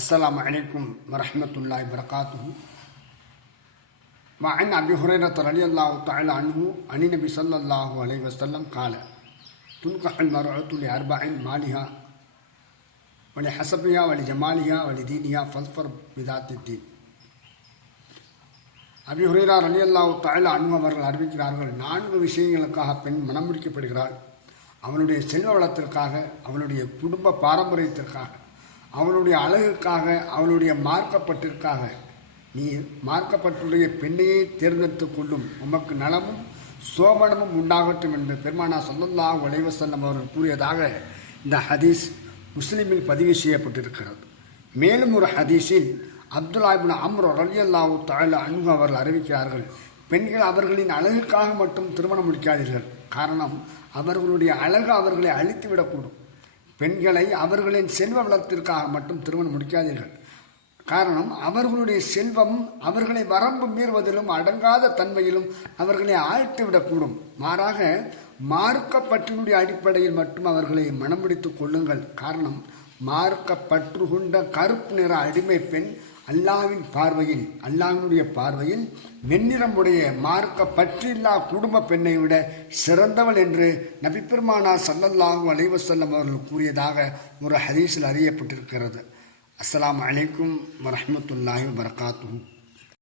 السلام عليكم ورحمة الله وبركاته. وعن أبي هريرة رضي الله تعالى عنه عن النبي صلى الله عليه وسلم قال: تنكح المرأة لأربع: مالها ولحسبها ولجمالها ولدينها فاظفر بذات الدين. அபி ஹுரைரா ரலியல்லாஹு தஆலா அன்ஹு அவர்கள் அறிவிக்கிறார்கள், 4 விஷயங்களுக்காக பெண் மனம் முடிக்கப்படுகிறாள். அவனுடைய செல்வ வளத்திற்காக, அவனுடைய குடும்ப பாரம்பரியத்திற்காக, அவனுடைய அழகுக்காக, அவனுடைய மார்க்கப்பட்டிற்காக. நீ மார்க்கப்பட்டுடைய பெண்ணையே தேர்ந்தெடுத்து கொள்ளும், உமக்கு நலமும் சோபனமும் உண்டாகட்டும் என்று பெருமானா ஸல்லல்லாஹு அலைஹி வஸல்லம் அவர்கள் கூறியதாக இந்த ஹதீஸ் முஸ்லிமில் பதிவு செய்யப்பட்டிருக்கிறது. மேலும் ஒரு ஹதீஸில் அப்துல்லா இப்னு அம்ர் ரலியல்லாஹு தஆலா அன்ஹு அவர்கள் அறிவிக்கிறார்கள், பெண்கள் அவர்களின் அழகுக்காக மட்டும் திருமணம் முடிக்காதீர்கள். காரணம், அவர்களுடைய அழகு அவர்களை அழித்துவிடக்கூடும். பெண்களை அவர்களின் செல்வ வளத்திற்காக மட்டும் திருமணம் முடிக்காதீர்கள். காரணம், அவர்களுடைய செல்வம் அவர்களை வரம்பு மீறுவதிலும் அடங்காத தன்மையிலும் அவர்களை ஆழ்த்திவிடக்கூடும். மாறாக மார்க்கப்பற்றினுடைய அடிப்படையில் மட்டும் அவர்களை மனம் முடித்துக் கொள்ளுங்கள். காரணம், மார்க்கப்பற்று கொண்ட கருப்பு நிற அடிமை பெண் அல்லாஹ்வினுடைய பார்வையில் வெண்ணிறமுடைய மார்க்கப்பற்றில்லா குடும்ப பெண்ணை விட சிறந்தவள் என்று நபி பெருமானார் ஸல்லல்லாஹு அலைஹி வஸல்லம் அவர்கள் கூறியதாக ஒரு ஹதீஸில் அறியப்பட்டிருக்கிறது. அஸ்ஸலாமு அலைக்கும் வரஹ்மத்துல்லாஹி வபரகாத்துஹு.